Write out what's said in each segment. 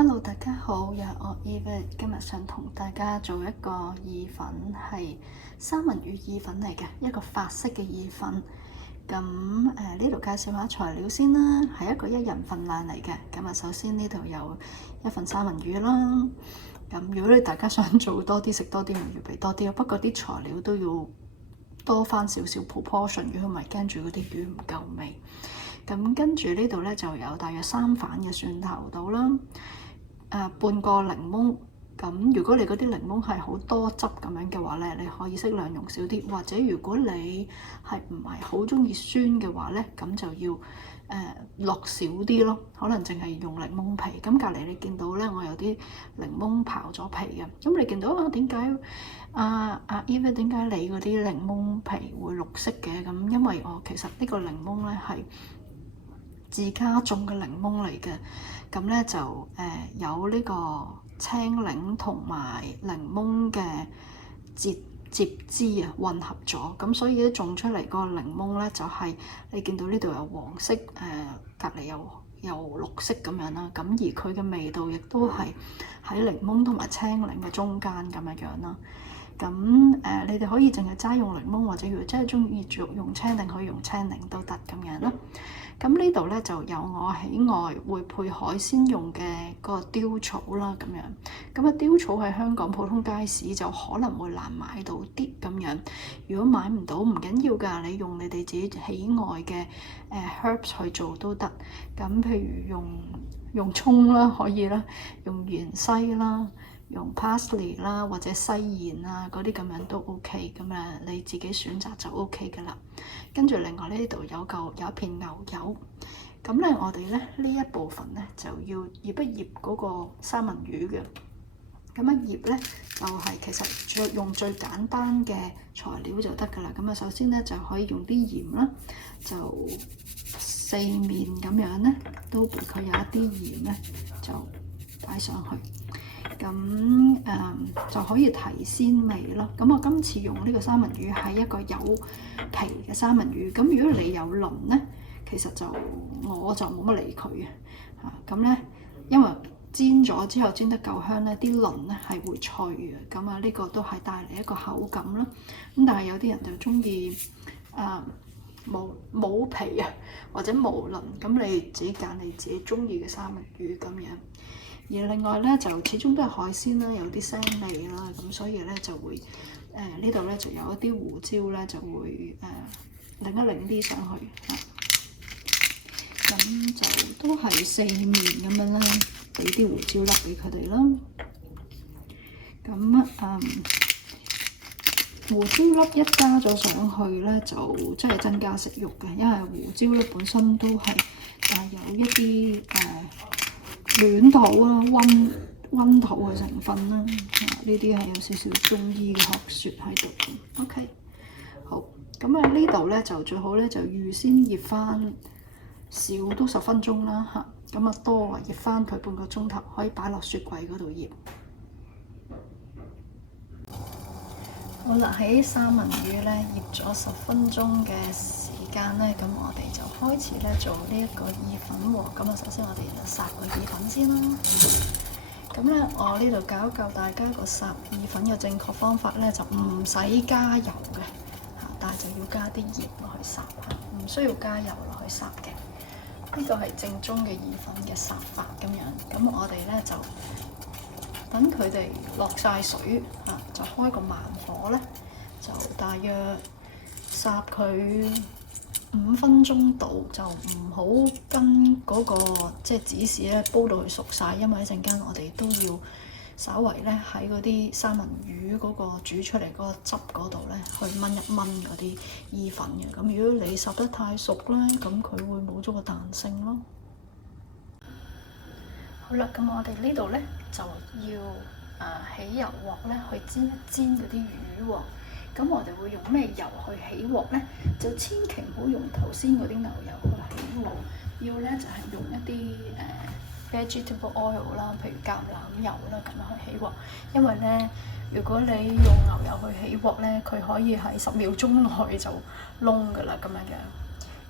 Hello，大家好，又係我 Eva，今日想同大家做一個意粉，係三文魚意粉嚟嘅，一個法式嘅意粉。咁呢度介紹下材料先啦，係一個一人份量嚟嘅。咁啊，首先呢度有一份三文魚啦。咁如果你大家想做多啲食多啲，咪要俾多啲咯。不過啲材料都要多翻少少 proportion，如果唔係驚住嗰啲魚唔夠味。咁跟住呢度咧就有大約3瓣嘅蒜頭到啦。半個檸檬，咁如果你嗰啲檸檬係好多汁咁樣嘅話咧，你可以適量用少啲，或者如果你係唔係好中意酸嘅話咧，咁就要落少啲咯，可能淨係用檸檬皮。咁隔離你見到咧，我有啲檸檬刨咗皮嘅，咁你見到啊點解Eva 點解你嗰啲檸檬皮會綠色嘅？咁因為我其實呢個檸檬咧係自家種嘅檸檬嚟嘅，咁咧就有呢個青檸同埋檸檬嘅節枝啊混合咗，咁所以咧種出嚟個檸檬咧就係、你見到呢度有黃色，隔離有綠色咁樣啦，咁而佢嘅味道亦都係喺檸檬同埋青檸嘅中間咁樣樣啦。咁你哋可以淨係齋用檸檬，或者如果真係中意用青檸，可以用青檸都得咁樣啦。咁呢度咧就有我喜愛會配海鮮用嘅個雕草啦，咁樣。咁雕草喺香港普通街市就可能會難買到啲咁樣。如果買唔到唔緊要㗎，你用你哋自己喜愛嘅herbs 去做都得。咁譬如用葱啦，可以啦，用芫茜啦，用 parsley 啦，或者西鹽啊嗰啲咁樣都 OK，咁你自己選擇就 OK 㗎啦。跟住另外呢度有一片牛油，咁咧我哋咧呢一部分咧就要醃一醃嗰個三文魚嘅。咁醃咧就係其實用最簡單嘅材料就得㗎啦。咁首先咧就可以用啲鹽啦，就四面咁樣咧都俾佢有一啲鹽咧就擺上去，咁就可以提鮮味咯。咁我今次用呢個三文魚係一個有皮嘅三文魚。咁如果你有鱗咧，其實我就冇乜理佢嘅嚇。咁咧因為煎咗之後煎得夠香咧，啲鱗咧係會脆嘅。咁呢個都係帶嚟一個口感啦。咁但係有啲人就中意冇皮啊，或者冇鱗，咁你自己揀你自己中意嘅三文魚咁樣。而另外咧就始終都係海鮮啦，有啲腥味啦，咁所以咧就會呢度咧就有一啲胡椒咧就會擰一擰啲上去嚇，咁就都係4面咁樣啦，俾啲胡椒粒俾佢哋啦。咁胡椒粒一加咗上去咧，就真係增加食慾嘅，因為胡椒咧本身都係有一啲暖土啊、溫土嘅成分啦，呢啲係有少少中醫嘅學説喺度。OK， 好，咁呢度咧就最好咧就預先醃翻少都10分鐘啦嚇，咁多醃翻佢半個鐘頭，可以擺落雪櫃嗰度醃。好啦，喺三文魚咧醃咗10分鐘嘅時間咧，咁我哋就開始咧做呢一個意粉喎。咁首先我哋就烚個意粉先啦。咁咧我呢度教一教大家個烚意粉嘅正確方法咧，就唔使加油嘅嚇，但係就要加啲鹽落去烚嚇，唔需要加油落去烚嘅。呢個係正宗嘅意粉嘅烚法咁樣。咁我哋咧就等佢哋落晒水嚇，就開個慢火咧，就大約烚佢5分鐘度，就唔好跟嗰個即係指示咧煲到佢熟晒，因為一陣間我哋都要稍為咧喺嗰啲三文魚嗰個煮出嚟嗰個汁嗰度咧去燜一燜嗰啲意粉嘅。咁如果你烚得太熟咧，咁佢會冇咗個彈性咯。好啦，咁我哋呢度咧就要起油鑊咧去煎一煎嗰啲魚喎。咁我哋會用咩油去起鑊咧？就千祈唔好用頭先嗰啲牛油去起鑊，要咧就係用一啲vegetable oil 啦，譬如橄欖油啦咁樣去起鑊。因為咧，如果你用牛油去起鑊咧，佢可以喺10秒鐘內就燶㗎啦咁樣樣。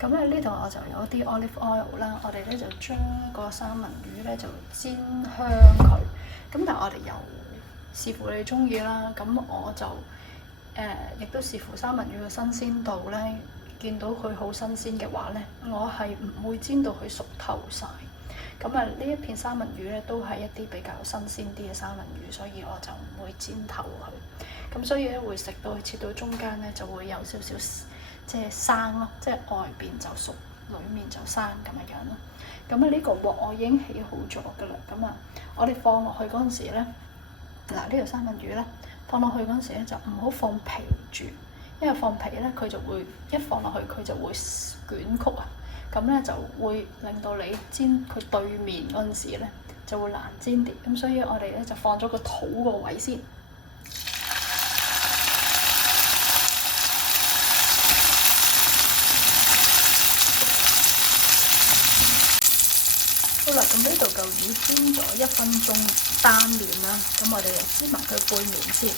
咁咧呢度我就有啲 olive oil 啦，我哋咧就將個三文魚咧就煎香佢。咁但係我哋又視乎你中意啦。咁我就亦都視乎三文魚嘅新鮮度咧。見到佢好新鮮嘅話咧，我係唔會煎到佢熟透晒。咁啊，呢一片三文魚咧都係一啲比較新鮮啲嘅三文魚，所以我就唔會煎透佢。咁所以咧會食到切到中間咧就會有少少即係生咯，即係外邊就熟，裡面就生咁嘅樣咯。咁啊呢個鑊我已經起好咗㗎啦。咁啊，我哋放落去嗰陣時咧，嗱呢條三文魚咧放落去嗰陣時咧就唔好放皮住。因為放皮咧，佢就會一放落去，佢就會捲曲啊，咁咧就會令到你煎佢對面嗰陣時咧就會難煎啲，咁所以我哋咧就放咗個肚個位先。好啦，咁呢度嚿魚煎咗1分鐘單面啦，咁我哋就煎埋佢背面先。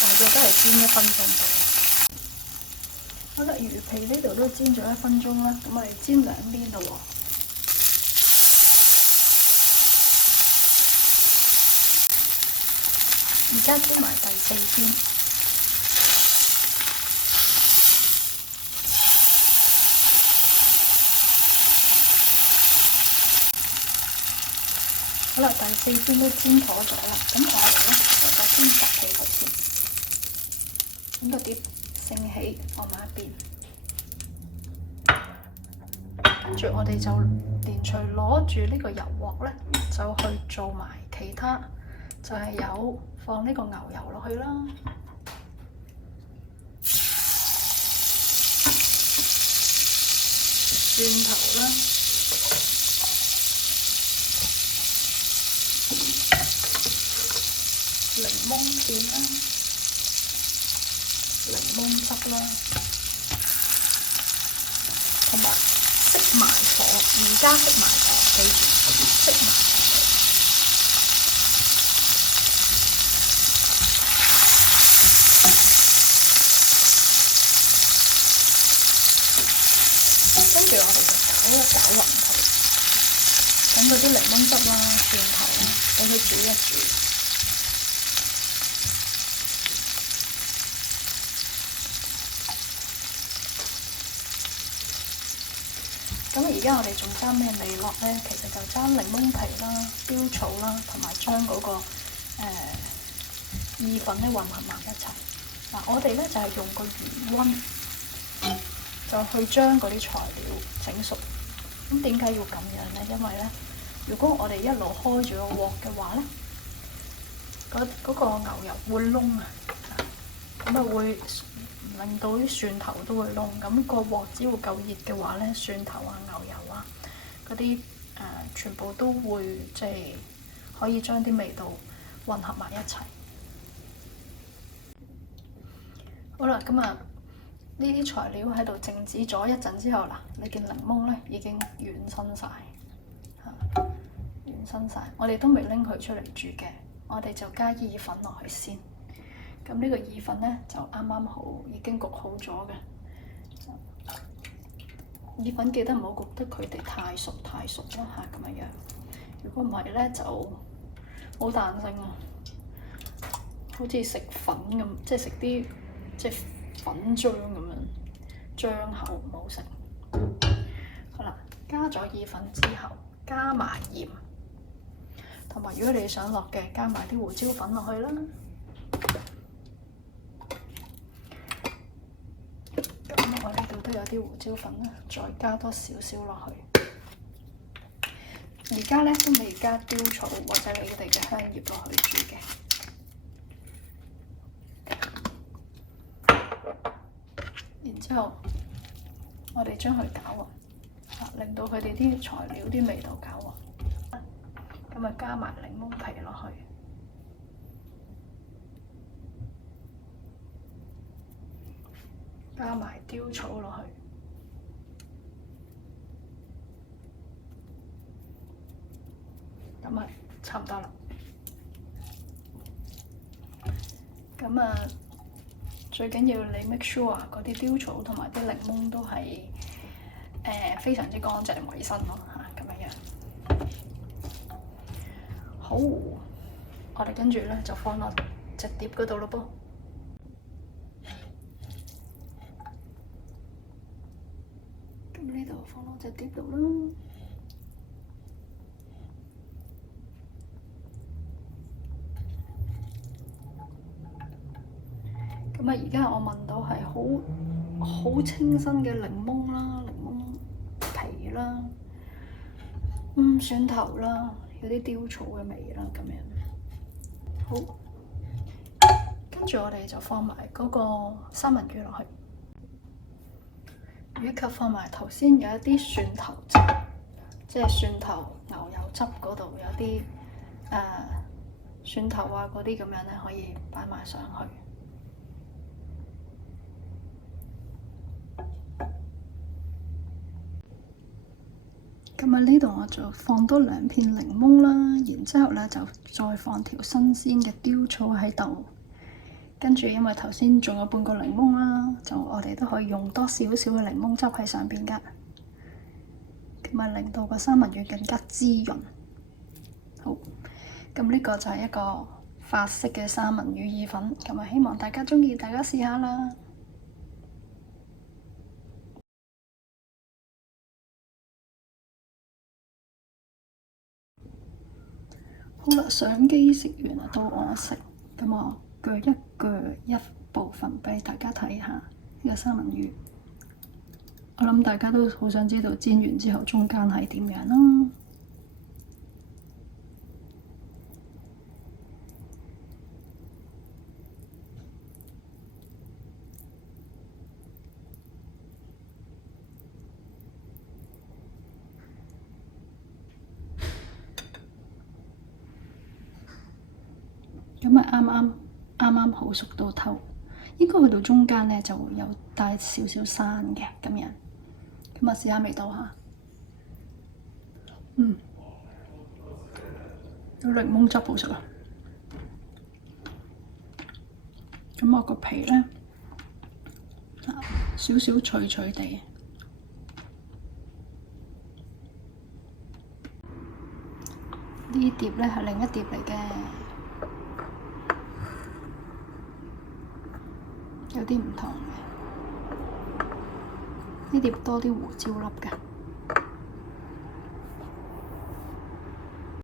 大概都係煎1分鐘度。好啦，魚皮呢度都煎咗1分鐘啦，咁我哋煎兩邊咯喎。而家煎埋第4邊。好啦，第4邊都煎妥咗啦，咁我哋咧就先夾起佢先。咁個碟升起放埋一邊，跟住我哋就連隨攞住呢個油鑊咧，就去做埋其他，就係有放呢個牛油落去啦，蒜頭啦，檸檬片啦。檸檬汁啦，同埋熄埋火，而家熄埋火，記住熄埋火。跟住我哋就攪勻佢，等嗰啲檸檬汁啦、蒜頭啦，俾佢煮一煮。咁而家我哋仲爭咩味落咧？其實就爭檸檬皮啦、標草啦，同埋將嗰個意粉咧混合埋一齊。嗱，我哋咧就係用個餘溫，就去將嗰啲材料整熟。咁點解要咁樣咧？因為咧，如果我哋一路開住個鑊嘅話咧，嗰個牛油會燶啊，咁啊會令到啲蒜頭都會燶，咁個鑊只要夠熱嘅話咧，蒜頭啊、牛油啊嗰啲全部都會即係可以將啲味道混合埋一齊。好啦，咁啊呢啲材料喺度靜止咗一陣之後啦，你見檸檬咧已經軟身晒，軟身晒，我哋都未拎佢出嚟煮嘅，我哋就加意粉落去先。咁呢個意粉咧就啱啱好，已經焗好咗嘅。意粉記得唔好焗得佢哋太熟啦嚇，咁樣。如果唔係咧就好彈性啊，好似食粉咁，即係食啲即係粉漿咁樣，漿口唔好食。好啦，加咗意粉之後，加埋鹽，同埋如果你想落嘅，加埋啲胡椒粉落去啦。我呢度都有啲胡椒粉啦，再加多少少落去。而家咧都未加雕草或者你哋嘅香葉落去煮嘅。然之後，我哋將佢攪勻，令到佢哋啲材料啲味道攪勻。咁啊，加埋檸檬皮落去。加埋雕草落去，咁啊差唔多啦。咁啊，最緊要你 make sure 嗰啲雕草同埋啲檸檬都係非常之乾淨衞生咯嚇，咁樣。好，我哋跟住咧就放落隻碟嗰度咯噃。咁呢度放落隻碟度啦。咁啊，而家我聞到係好清新嘅檸檬啦、檸檬皮啦、蒜頭啦，有啲雕草嘅味啦，咁樣。好，跟住我哋就放埋嗰個三文魚落去，以及放埋頭先有一啲蒜頭汁，即係蒜頭牛油汁嗰度有啲蒜頭啊嗰啲咁樣咧，可以擺埋上去。咁啊，呢度我就放多2片檸檬啦，然之後咧就再放條新鮮嘅雕草喺度。跟住因為頭先仲有半個檸檬啦，就我哋都可以用多少少嘅檸檬汁喺上邊㗎，咁啊令到個三文魚更加滋潤。好，咁呢個就係一個法式嘅三文魚意粉，咁啊希望大家鍾意，大家試下啦。好啦，相機食完啦，到我食，咁我鋸一鋸一部分俾大家睇下呢個三文魚。我諗大家都好想知道煎完之後中間係點樣啦。咁啊啱啱好熟到透，應該去到中間咧就會有帶少少生嘅咁樣。咁啊試下味道下，有檸檬汁好食啊！咁我個皮咧少少脆脆地。呢碟咧係另一碟嚟嘅。有啲唔同嘅，呢碟多啲胡椒粒嘅。